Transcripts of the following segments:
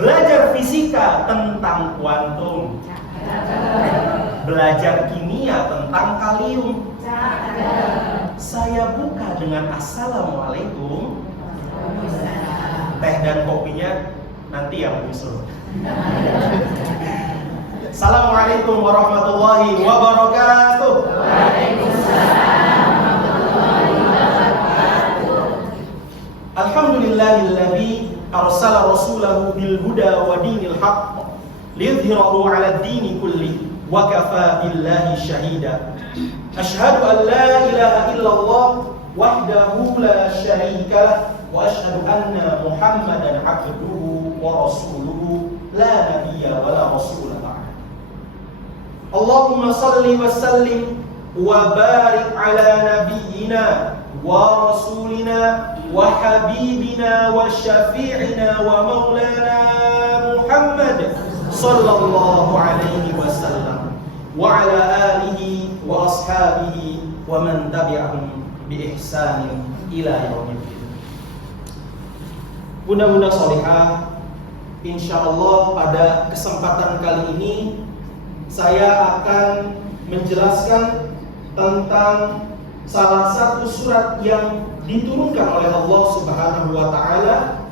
Belajar fisika tentang kuantum. Belajar kimia tentang kalium. Saya buka dengan assalamualaikum. Teh dan kopinya nanti yang menyusul. Assalamualaikum warahmatullahi wabarakatuh. Waalaikumsalam warahmatullahi wabarakatuh. Alhamdulillahilladzi arsala rasulahu bil huda wa dinil haqq liyudhhirahu 'ala ad-dini kulli wa kafa billahi shahida. Asyhadu an la ilaha illallah wahdahu la syarika wa asyhadu anna Muhammadan 'abduhu wa rasuluhu la nabiyya wa la rasula ba'da. Allahumma salli wa sallim wa barik ala nabiyyina wa rasulina wa habibina wa syafi'ina wa maulana Muhammad sallallahu alaihi wasallam wa ala alihi wa ashabihi wa man tabi'ahum bi ihsanin ila yaumiddin. Bunda-bunda salihah, insyaallah pada kesempatan kali ini saya akan menjelaskan tentang salah satu surat yang diturunkan oleh Allah Subhanahu wa taala,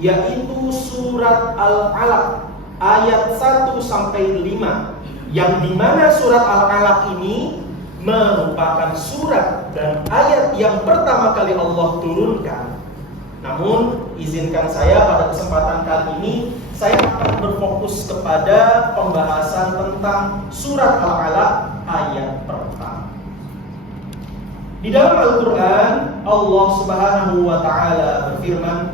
yaitu surat Al-Alaq ayat 1 sampai 5, yang dimana surat Al-Alaq ini merupakan surat dan ayat yang pertama kali Allah turunkan. Namun izinkan saya pada kesempatan kali ini saya akan berfokus kepada pembahasan tentang surat Al-Alaq ayat pertama. Di dalam Al-Quran Allah Subhanahu wa taala berfirman,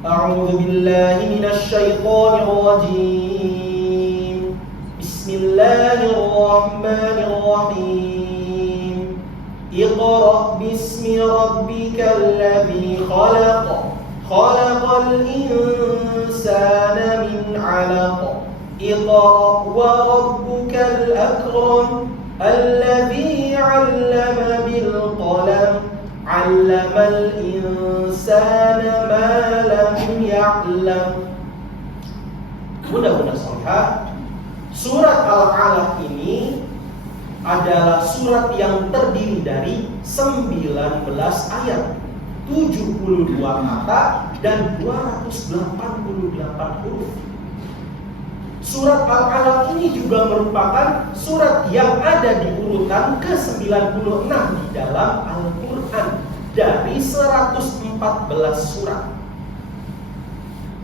A'udzu billahi minasy syaithanir rajim. Bismillahirrahmanirrahim. Iqra' bismi rabbikal ladzi khalaq. Khalaqal insana min 'alaq. Iqra' wa rabbukal akram. Alladzi 'allama bil qalam. 'Allamal insana ma lam ya'lam. Bunda-bunda salihah, surat Al-Alaq ini adalah surat yang terdiri dari 19 ayat, 72 kata dan 288 huruf. Surat Al-Alaq ini juga merupakan surat yang ada di urutan ke-96 di dalam Al-Quran dari 114 surat.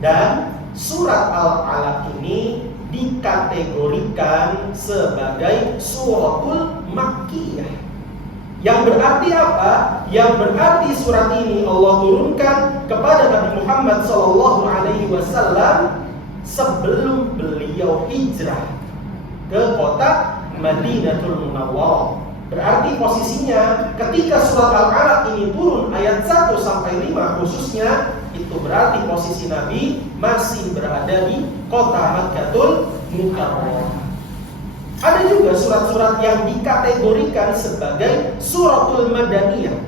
Dan surat Al-Alaq ini dikategorikan sebagai suratul Makkiyah. Yang berarti apa? Yang berarti surat ini Allah turunkan kepada Nabi Muhammad SAW sebelum beliau hijrah ke kota Madinatul Munawwarah. Berarti posisinya ketika surat Al-Alaq ini turun ayat 1 sampai 5 khususnya, itu berarti posisi Nabi masih berada di kota Makkatul Mukarramah. Ada juga surat-surat yang dikategorikan sebagai suratul Madaniyah,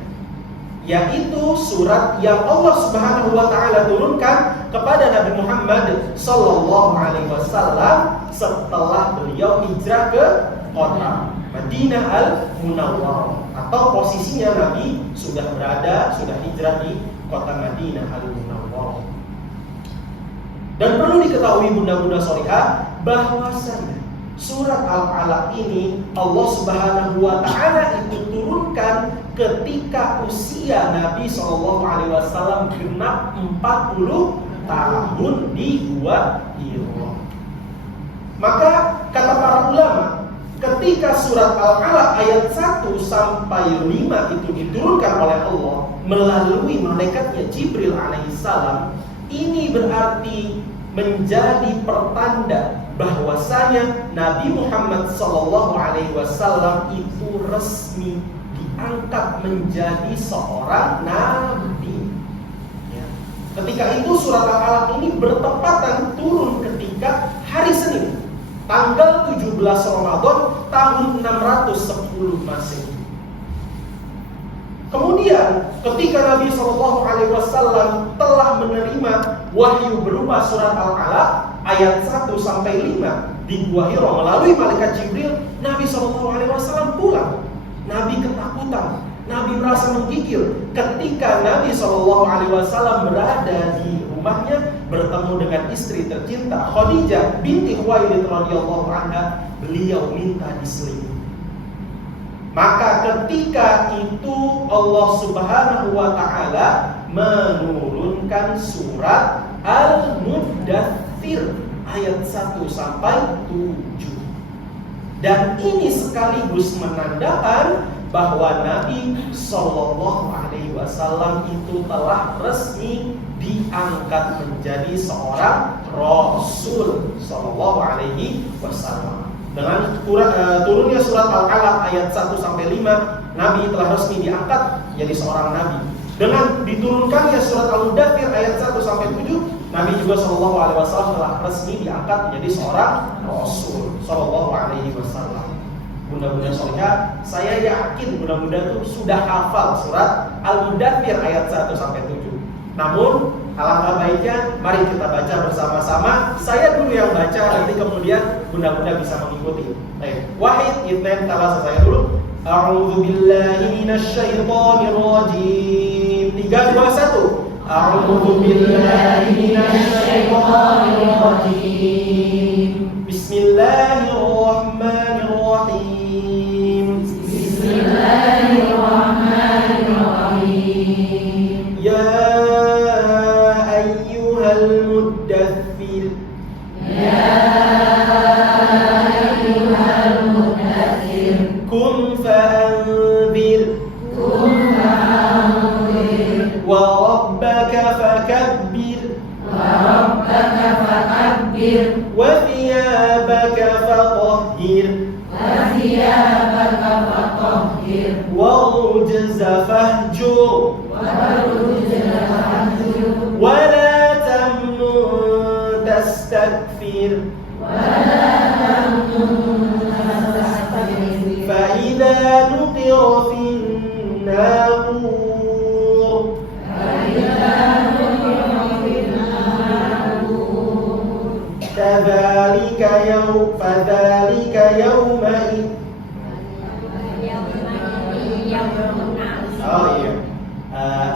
yaitu surat yang Allah Subhanahu wa taala turunkan kepada Nabi Muhammad sallallahu alaihi wasallam setelah beliau hijrah ke kota Madinah Al-Munawwarah, atau posisinya Nabi sudah hijrah di kota Madinah Al-Munawwarah. Dan perlu diketahui bunda-bunda salihah bahwasanya surat Al-Alaq ini Allah Subhanahu wa taala itu turunkan ketika usia Nabi SAW genap 40 tahun di Gua Hira. Maka kata para ulama, ketika surat Al-Alaq ayat 1 sampai 5 itu diturunkan oleh Allah melalui malaikatnya Jibril alaihissalam, ini berarti menjadi pertanda bahwasanya Nabi Muhammad SAW itu resmi diangkat menjadi seorang nabi. Ya. Ketika itu surat Al-Alaq ini bertepatan turun ketika hari Senin, tanggal 17 Ramadan tahun 610 Masehi. Kemudian ketika Nabi SAW telah menerima wahyu berupa surat Al-Alaq ayat 1 sampai 5 di Gua Hira melalui malaikat Jibril, Nabi SAW pulang. Nabi ketakutan, Nabi merasa menggigil ketika Nabi SAW berada di rumahnya bertemu dengan istri tercinta Khadijah binti Khuwailid radhiyallahu anha. Beliau minta diselingkuh. Maka ketika itu Allah Subhanahu wa taala menurunkan surat Al-Muddatsir ayat 1 sampai 7. Dan ini sekaligus menandakan bahwa Nabi Shallallahu alaihi wasallam itu telah resmi diangkat menjadi seorang Rasul Shallallahu alaihi wasallam. Dengan turunnya surat Al-Alaq ayat 1 sampai 5, Nabi telah resmi diangkat menjadi seorang nabi. Dengan diturunkannya surat Al-Muddatsir ayat 1 sampai 7, Nabi juga Shallallahu alaihi wasallam telah resmi diangkat menjadi seorang Rasul Shallallahu alaihi wasallam. Bunda-bunda solihah, saya yakin bunda-bunda itu sudah hafal surat Al-Muddatsir ayat 1 sampai 7. Namun alangkah baiknya mari kita baca bersama-sama. Saya dulu yang baca, nanti kemudian bunda-bunda bisa mengikuti. Baik, Wahid Itnen Talasa saya dulu. A'udzu billahi minasyaitonir rajim. 3 2 1. A'udzu billahi minasyaitonir rajim. Bismillahirrahmanirrahim. Bismillahirrahmanirrahim. Ya المدثر قم فأنذر وربك فكبر وثيابك فطهر والرجز فاهجر ولا تستكثر فإذا نقر في الناقور فذلك يومئذ. Oh iya,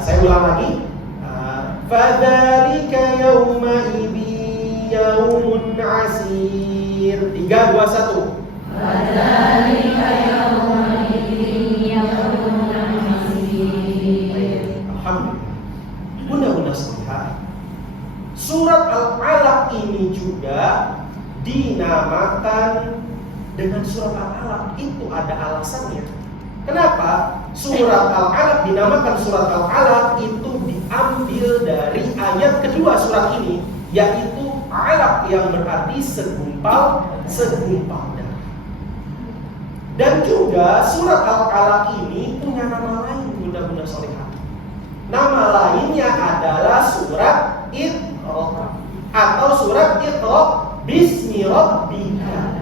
saya ulang lagi. فذلك يومئذ يوم عسير. 3 2 1. Alhamdulillah. Bunda-bunda sekalian, surat Al-Alaq ini juga dinamakan dengan surat Al-Alaq. Itu ada alasannya. Kenapa surat Al-Alaq dinamakan surat Al-Alaq? Itu diambil dari ayat kedua surat ini, yaitu alaq yang berarti segumpal darah. Dan juga surat Al-Alaq ini punya nama lain, bunda-bunda solihah. Nama lainnya adalah surat Iqra atau surat Iqra bismi rabbika.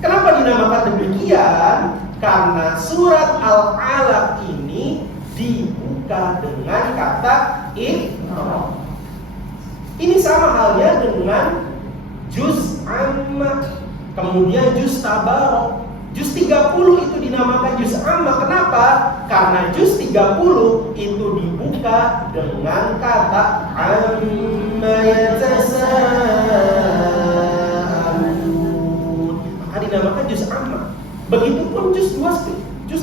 Kenapa dinamakan demikian? Karena surat Al-Alaq ini dibuka dengan kata Iqra. Ini sama halnya dengan juz amma, kemudian juz tabarok. Juz 30 itu dinamakan juz amma. Kenapa? Karena juz 30 itu dibuka dengan kata amma yatasaalun. Maka dinamakan juz amma. Begitupun juz 29.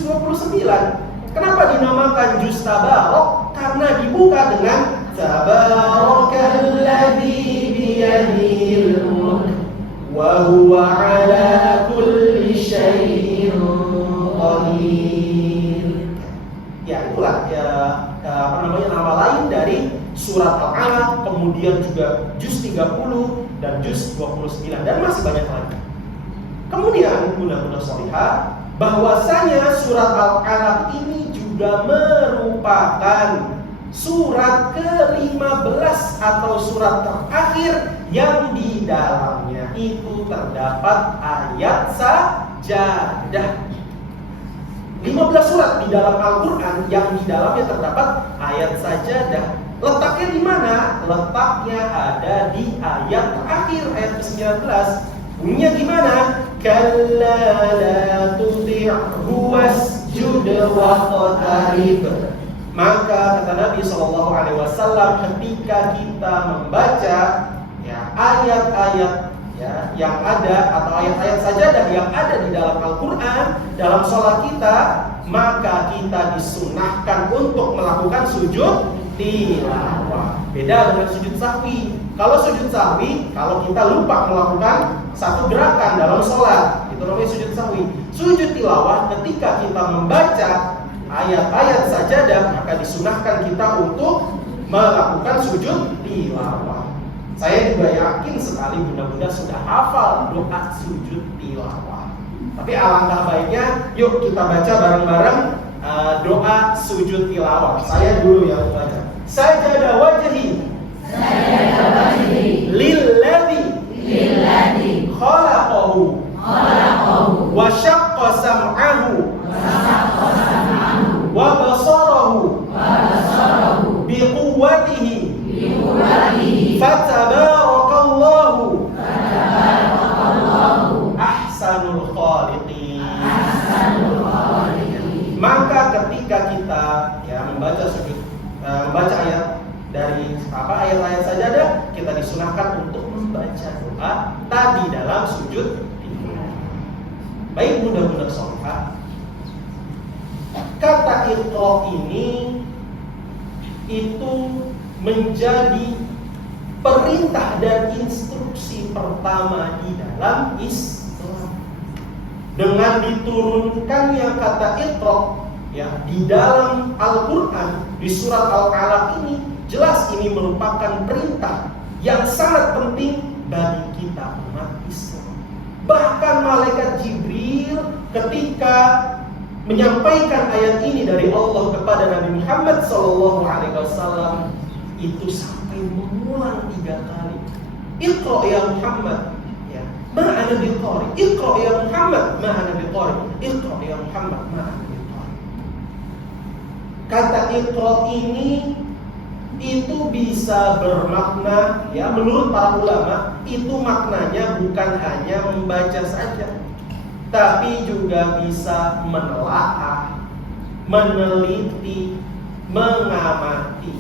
Kenapa dinamakan juz tabarok? Karena dibuka dengan Tabarakalladzi biyadihil mulk wa huwa ala kulli syai'in qadir. Ya, itulah nama lain dari surat Al-Alaq, kemudian juga juz 30 dan juz 29 dan masih banyak lagi. Kemudian bunda-bunda sholihah, bahwasanya surat Al-Alaq ini juga merupakan surat ke-15 atau surat terakhir yang di dalamnya itu terdapat ayat sajadah. 15 surat di dalam Al-Quran yang di dalamnya terdapat ayat sajadah. Letaknya di mana? Letaknya ada di ayat terakhir, ayat ke-19. Bunyinya gimana? Kalla la tuti'hu wasjud waqtarib. Maka kata Nabi SAW, ketika kita membaca ya ayat-ayat ya yang ada atau ayat-ayat sajadah yang ada di dalam Al-Quran dalam sholat kita, maka kita disunahkan untuk melakukan sujud tilawah. Beda dengan sujud sahwi. Kalau sujud sahwi, kalau kita lupa melakukan satu gerakan dalam sholat, itu namanya sujud sahwi. Sujud tilawah ketika kita membaca ayat-ayat sajadah, maka disunahkan kita untuk melakukan sujud tilawah. Saya juga yakin sekali bunda-bunda sudah hafal doa sujud tilawah. Tapi alangkah baiknya, yuk kita baca bareng-bareng doa sujud tilawah. Saya dulu yang baca. Sajada wajhi lilladzi khalaqahu wa syaqqa sam'ahu wa basarahu biquwwatihi fatabarakallahu ahsanul khaliqin. Maka ketika kita membaca ayat dari ayat-ayat sajadah, kita disunahkan untuk membaca doa tadi dalam sujud. Baik bunda-bunda sholihah, kata Iqra ini itu menjadi perintah dan instruksi pertama di dalam Islam. Dengan diturunkannya kata Iqra ya di dalam Al-Quran di surat Al-Alaq ini, jelas ini merupakan perintah yang sangat penting bagi kita umat Islam. Bahkan malaikat Jibril ketika menyampaikan ayat ini dari Allah kepada Nabi Muhammad SAW itu sampai mengulang 3 kali. Iqra ya Muhammad, ya, ma ana biqari. Iqra ya Muhammad, ma ana biqari. Iqra ya Muhammad, ma ana biqari. Kata Iqra ini itu bisa bermakna, ya, menurut para ulama itu maknanya bukan hanya membaca saja, tapi juga bisa menelaah, meneliti, mengamati.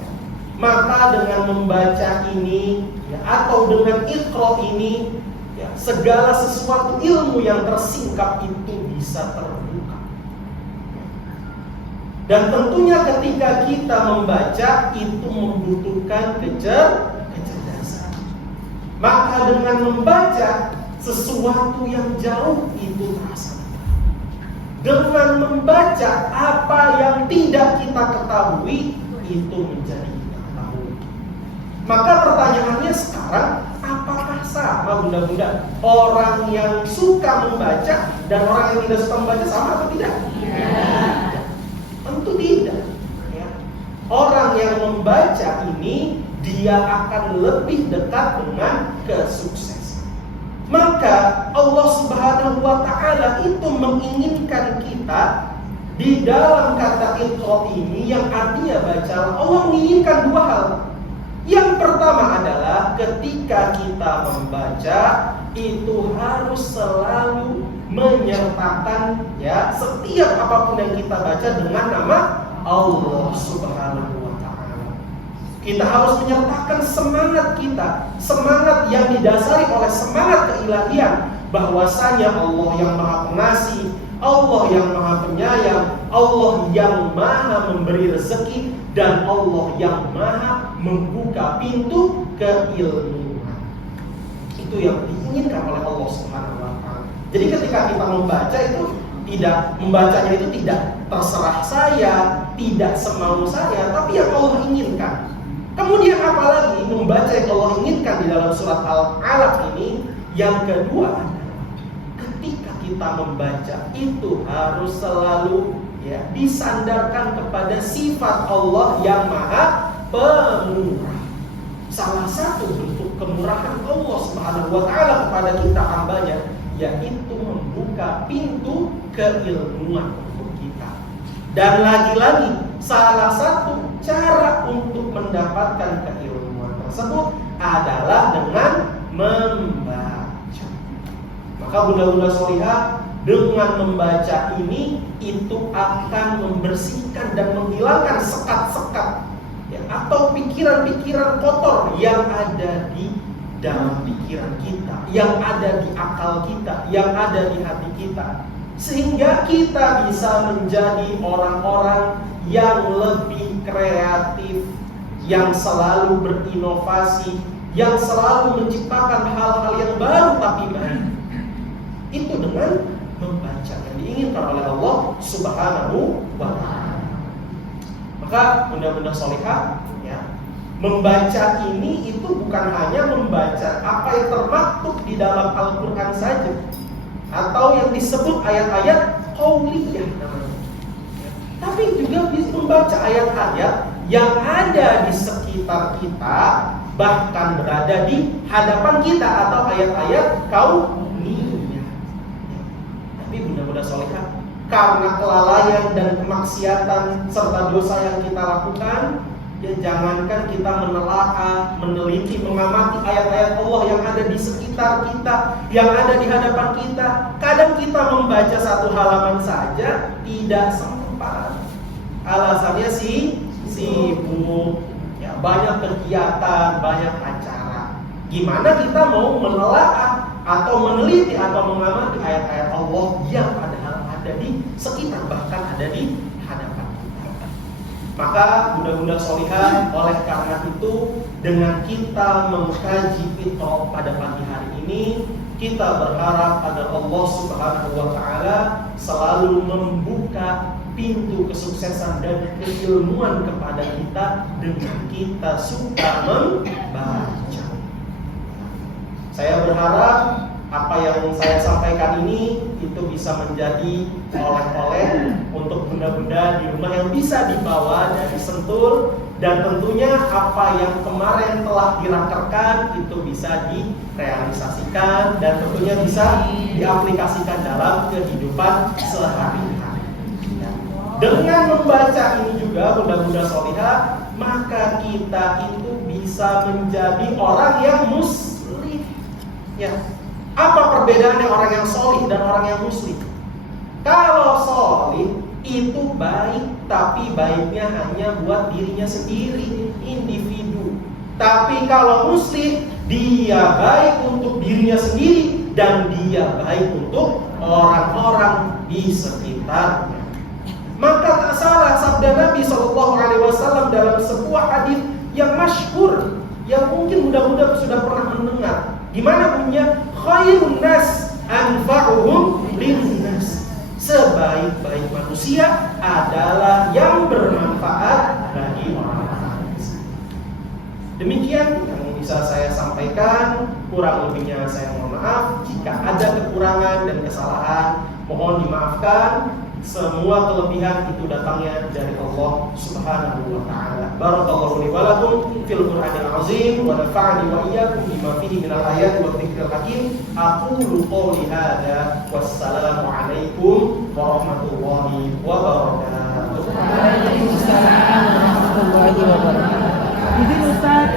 Ya. Maka dengan membaca ini, ya, atau dengan Iqra ini, ya, segala sesuatu ilmu yang tersingkap itu bisa terbuka. Dan tentunya ketika kita membaca itu membutuhkan kecerdasan. Maka dengan membaca sesuatu yang jauh itu terasa. Dengan membaca apa yang tidak kita ketahui itu menjadi kita ketahui. Maka pertanyaannya sekarang, apakah sama bunda-bunda orang yang suka membaca dan orang yang tidak suka membaca sama atau tidak? Tentu tidak, ya. Orang yang membaca ini dia akan lebih dekat dengan kesuksesan. Maka Allah Subhanahu wa Ta'ala itu menginginkan kita di dalam kata Iqra ini yang artinya baca. Allah menginginkan 2 hal. Yang pertama adalah ketika kita membaca itu harus selalu menyertakan, ya, setiap apapun yang kita baca dengan nama Allah Subhanahu wa Ta'ala. Kita harus menyertakan semangat kita, semangat yang didasari oleh semangat keilahian, bahwasanya Allah yang Maha Pengasih, Allah yang Maha Penyayang, Allah yang Maha memberi rezeki, dan Allah yang Maha membuka pintu keilmuan. Itu yang diinginkan oleh Allah Subhanahu wa Ta'ala. Jadi ketika kita membaca itu membacanya itu tidak terserah saya, tidak semau saya, tapi yang Allah inginkan. Kemudian apalagi membaca yang Allah inginkan di dalam surat Al-Alaq ini, yang kedua adalah ketika kita membaca itu harus selalu, ya, disandarkan kepada sifat Allah yang Maha Pemurah. Salah satu bentuk kemurahan Allah Subhanahu wa Ta'ala kepada kita hambanya yaitu membuka pintu keilmuan untuk kita. Dan lagi-lagi, salah satu cara untuk mendapatkan keilmuan tersebut adalah dengan membaca. Maka bunda-bunda sholihah, dengan membaca ini itu akan membersihkan dan menghilangkan sekat-sekat ya, atau pikiran-pikiran kotor yang ada di dalam pikiran kita, yang ada di akal kita, yang ada di hati kita, sehingga kita bisa menjadi orang-orang yang lebih kreatif, yang selalu berinovasi, yang selalu menciptakan hal-hal yang baru tapi baik. Itu dengan membaca yang diinginkan oleh Allah Subhanahu wa ta'ala. Maka bunda-bunda sholihah ya, membaca ini itu bukan hanya membaca apa yang termaktub di dalam Al-Quran saja, atau yang disebut ayat-ayat qauliyah namanya, tapi juga bisa membaca ayat-ayat yang ada di sekitar kita, bahkan berada di hadapan kita, atau ayat-ayat kauniyah. Tapi bunda-bunda sholihah, karena kelalaian dan kemaksiatan serta dosa yang kita lakukan, ya jangankan kita menelaah, meneliti, mengamati ayat-ayat Allah yang ada di sekitar kita, yang ada di hadapan kita. Kadang kita membaca satu halaman saja tidak sempat. Alasannya sibuk, ya banyak kegiatan, banyak acara. Gimana kita mau menelaah atau meneliti atau mengamati ayat-ayat Allah yang padahal ada di sekitar, bahkan ada di hadapan kita. Maka bunda-bunda sholihah, oleh karena itu dengan kita mengkaji fitrah pada pagi hari ini, kita berharap agar Allah Subhanahu wa ta'ala selalu membuka pintu kesuksesan dan keilmuan kepada kita dengan kita suka membaca. Saya berharap apa yang saya sampaikan ini itu bisa menjadi oleh-oleh untuk bunda-bunda di rumah yang bisa dibawa dari Sentul, dan tentunya apa yang kemarin telah dirakerkan itu bisa direalisasikan dan tentunya bisa diaplikasikan dalam kehidupan sehari-hari. Dengan membaca ini juga bunda-bunda sholihah, maka kita itu bisa menjadi orang yang muslim. Ya. Apa perbedaannya orang yang sholih dan orang yang muslim? Kalau sholih itu baik, tapi baiknya hanya buat dirinya sendiri, individu. Tapi kalau muslim, dia baik untuk dirinya sendiri dan dia baik untuk orang-orang di sekitarnya. Maka tak salah sabda Nabi SAW dalam sebuah hadis yang masyhur, yang mungkin mudah-mudahan sudah pernah mendengar. Gimana bunyinya? Khairun nas anfa'uhum linnas. Sebaik-baik manusia adalah yang bermanfaat bagi orang lain. Demikian yang bisa saya sampaikan. Kurang lebihnya saya mohon maaf. Jika ada kekurangan dan kesalahan, mohon dimaafkan. Semua kelebihan itu datangnya dari Allah Subhanahu wa ta'ala. Barakallahu li wa lakum fil Qur'anil azim wa nafa'ani wa iyyakum bima fihi minal ayati wa dzikril hakim. Aqulu qouli hadza wassalamu alaikum warahmatullahi wabarakatuh. Waalaikumsalam warahmatullahi wabarakatuh. Izin Ustaz.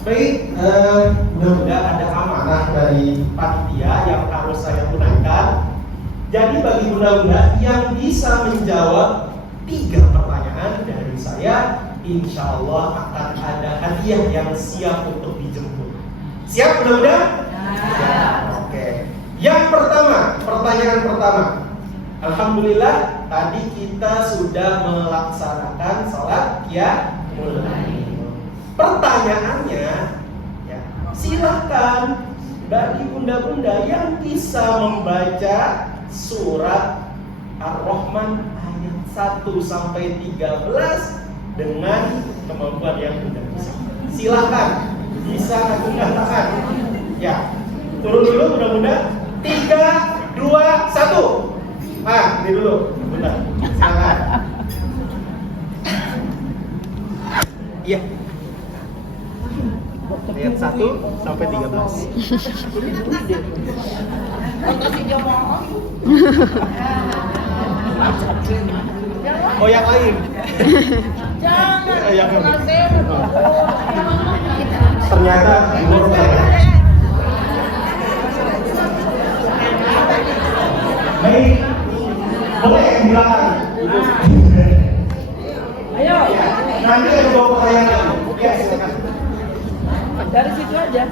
Baik, mudah-mudahan ada amanah dari panitia yang harus saya tunaikan. Jadi bagi bunda-bunda yang bisa menjawab 3 pertanyaan dari saya, insya Allah akan ada hadiah yang siap untuk dijemput. Siap bunda-bunda? Ya. Oke. Yang pertama, pertanyaan pertama. Alhamdulillah tadi kita sudah melaksanakan sholat qiyamul lail. Pertanyaannya, ya, silahkan bagi bunda-bunda yang bisa membaca surat Ar-Rahman ayat 1 sampai 13 dengan kemampuan yang bunda bisa. Silahkan, bisa angkat tangan. Ya, turun dulu bunda-bunda. 3, 2, 1. Ini dulu, bunda. Silakan. Iya. sampai 13. Oh yang lain. Yang ternyata baik, boleh di belakang. Ayo. Nanti ada dua pertanyaan. Ya, silakan. Dari situ aja.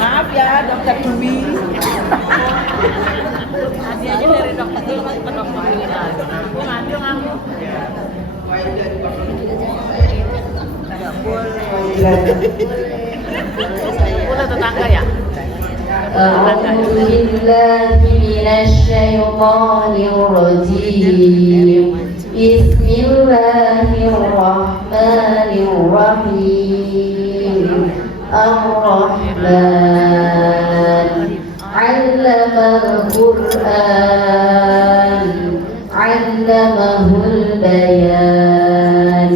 Maaf ya, Dokter Dwi. Hadiahnya dari dokter dulu ke dokter ini lagi. Gue ngambil kamu. Nggak boleh. Udah tetangga ya? أعوذ بالله من الشيطان الرجيم بسم الله الرحمن الرحيم الرحمن علم القرآن علمه البيان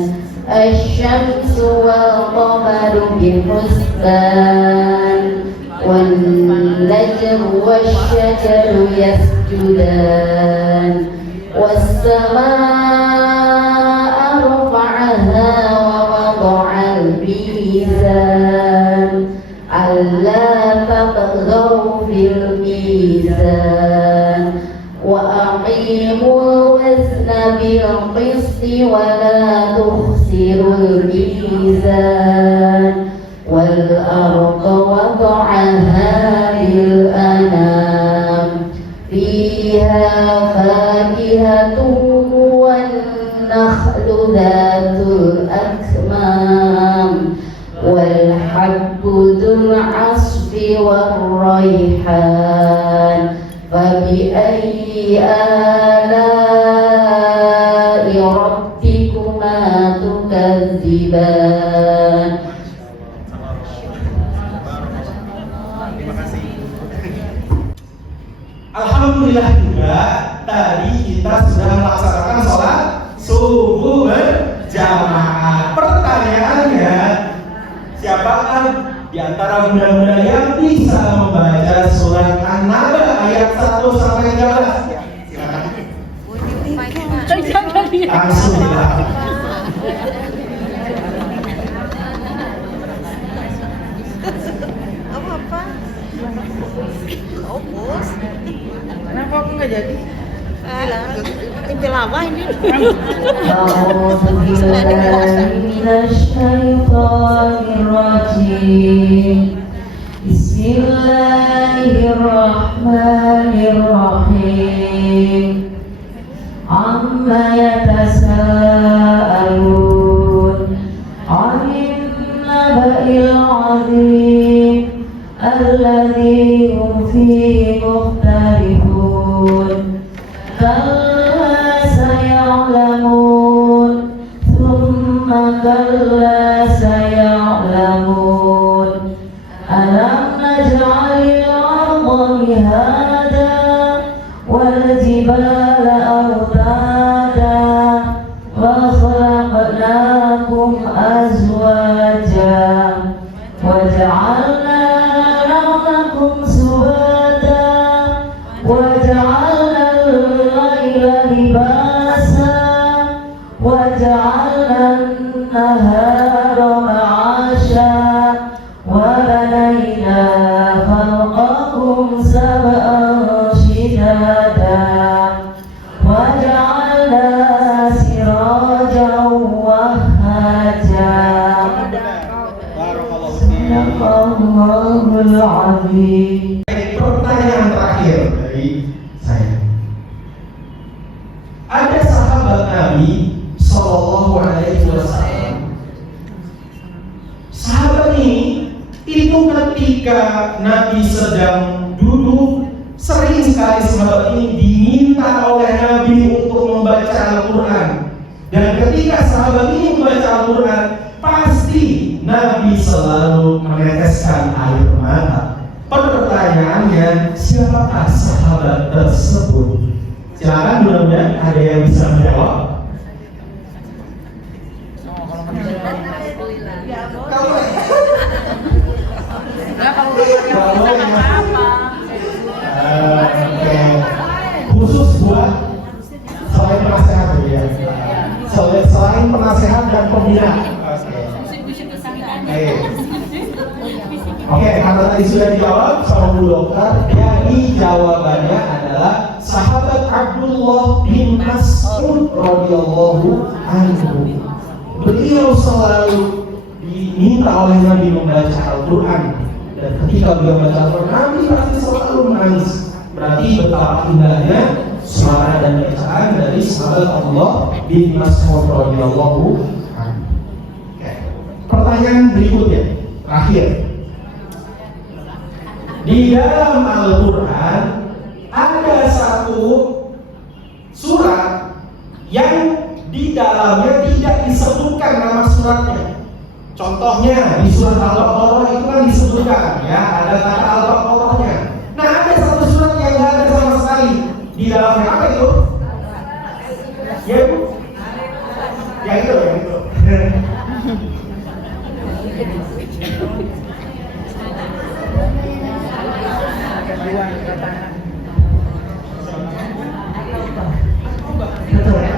الشمس والقمر بحسبان والنجم والشجر يسجدان والسماء رفعها ووضع الميزان ألا تطغوا في الميزان وأقيموا الوزن بالقسط ولا تخسروا الميزان والأرض وضعها للأنام فيها فاكهة والنخل ذات الأكمام والحب ذو العصف والريحان فبأي آلاء ربكما تكذبان. Alhamdulillah juga tadi kita sudah melaksanakan sholat subuh berjamaah. Pertanyaannya, siapakah di antara bunda-bunda yang bisa membaca surat An-Naba ayat 1 sampai 13? Silakan. Langsung dilakukan. Kenapa aku nggak jadi? Timpil lama ini. أعوذ بالله من الشيطان الرجيم بسم الله الرحمن الرحيم عما يتساءلون عن النبأ العظيم الذي هم فيه مختلفون كلا سيعلمون ثم كلا سيعلمون ألم نجعل الأرض مهادا والجبال أوتادا وخلقناكم أزواجا وجعلنا نومكم سباتا وجعلنا الليل لباسا وجعلنا النهار معاشا وبنينا فوقكم سبعا شدادا وجعلنا سراجا وهاجا صدق الله العظيم. Pertanyaan terakhir dari saya. Ada sahabat Nabi Shallallahu Alaihi Wasallam. Sahabat ini itu ketika Nabi sedang duduk, sering sekali sahabat ini diminta oleh Nabi untuk membaca Al-Quran. Dan ketika sahabat ini membaca Al-Quran, pasti Nabi selalu meneteskan air mata. Pertanyaannya, siapakah sahabat tersebut? Silakan, mudah-mudahan ada yang bisa menjawab. Enggak, kalau udah pakai visa nggak apa-apa. Oke. Khusus buat selain penasehat ya. Selain penasehat dan pembina. Oke, karena tadi sudah dijawab sama Bu Dokter, jadi jawabannya adalah sahabat Abdullah bin Mas'ud radhiyallahu anhu. Beliau selalu diminta oleh Nabi membaca Al-Quran, dan ketika beliau membaca Al-Quran, Nabi pasti selalu menangis. Berarti betapa indahnya suara dan bacaan dari sahabat Allah bin Mas'ud radhiyallahu anhu. Oke. Pertanyaan berikutnya, terakhir. Di dalam Al-Quran ada satu surat yang di dalamnya tidak disebutkan nama suratnya. Contohnya di surat Al-Baqarah itu kan disebutkan ya, ada kata Al-Baqarahnya. Nah, ada satu surat yang nggak ada sama sekali di dalamnya. Apa itu? Ya Bu? Yang itu. Betul ya?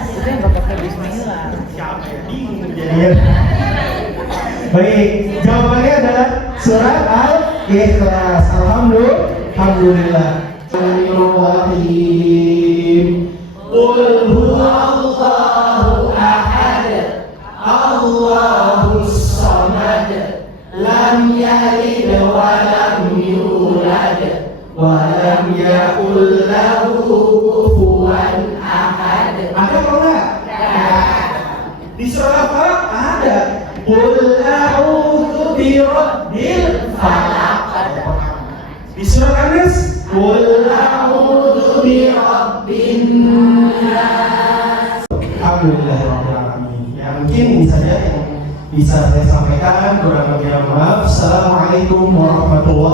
Itu yang nggak pakai bismillah. Siapa ya? Bingung jadinya. Baik, jawabannya adalah surat Al-Ikhlas. Alhamdulillah. Bismillahirrahmanirrahim. Qul huwallahu ahad, Allahus samad, lam yalid wa lam yulad, wa lam yakul lahu kufuwan ahad. Ada apa enggak? Di surah Al-Falaq ada. Qul a'udzu birabbil falaq. Di surah An-Nas, qul a'udzu birabbin nas. Alhamdulillahirabbil alamin. Ya mungkin ini saja yang bisa saya sampaikan. Kurang lebihnya maaf. Assalamualaikum warahmatullahi